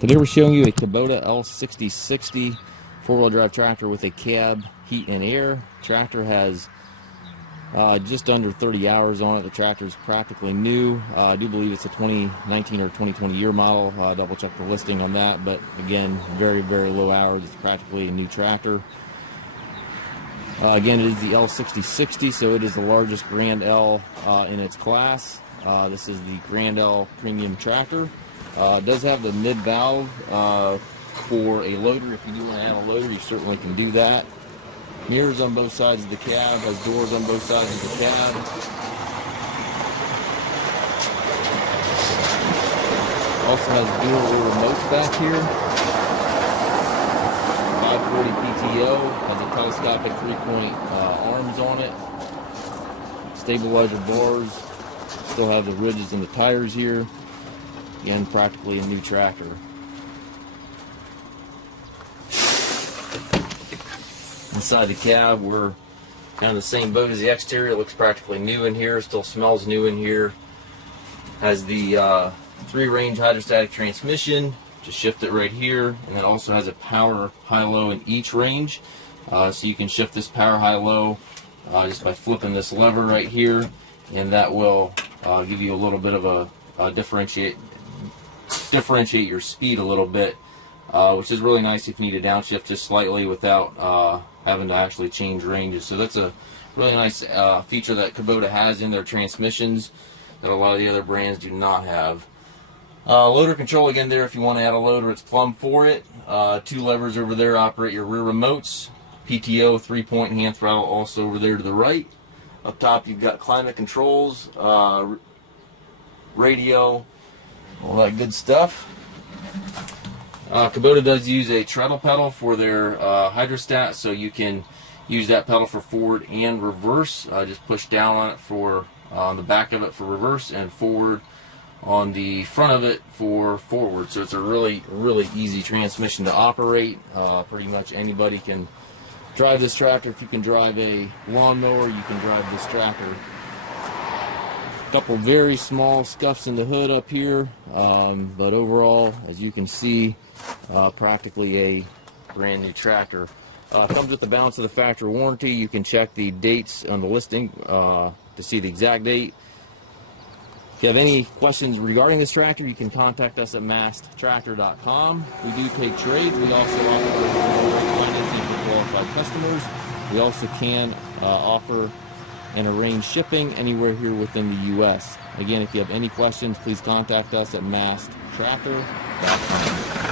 Today we're showing you a Kubota L6060 four-wheel drive tractor with a cab, heat and air. Tractor has just under 30 hours on it. The tractor is practically new. I do believe it's a 2019 or 2020 year model. Double check the listing on that, but again, very, very low hours. It's practically a new tractor. Again, it is the L6060, so it is the largest Grand L in its class. This is the Grand L premium tractor. It does have the mid valve for a loader. If you do want to add a loader, you certainly can do that. Mirrors on both sides of the cab, has doors on both sides of the cab. Also has dual remotes back here. 540 PTO, has a telescopic 3-point arms on it. Stabilizer bars, still have the ridges in the tires here. Again, practically a new tractor. Inside the cab, we're kind of the same boat as the exterior. It looks practically new in here, still smells new in here. Has the 3 range hydrostatic transmission, just shift it right here, and then also has a power high-low in each range. So you can shift this power high-low just by flipping this lever right here, and that will give you a little bit of a differentiate your speed a little bit, which is really nice if you need to downshift just slightly without having to actually change ranges. So that's a really nice feature that Kubota has in their transmissions that a lot of the other brands do not have. Loader control again there, if you want to add a loader, it's plumb for it. 2 levers over there operate your rear remotes. PTO 3-point hand throttle also over there to the right. Up top you've got climate controls, radio, all that good stuff. Kubota does use a treadle pedal for their hydrostat, so you can use that pedal for forward and reverse. Just push down on it for on the back of it for reverse, and forward on the front of it for forward. So it's a really, really easy transmission to operate. Pretty much anybody can drive this tractor. If you can drive a lawnmower, you can drive this tractor. Couple very small scuffs in the hood up here, but overall, as you can see, practically a brand new tractor. Comes with the balance of the factory warranty. You can check the dates on the listing to see the exact date. If you have any questions regarding this tractor, you can contact us at maskedtractor.com. We do take trades. We also offer financing for qualified customers. We also can offer and arrange shipping anywhere here within the U.S. Again, if you have any questions, please contact us at maskedtractor.com.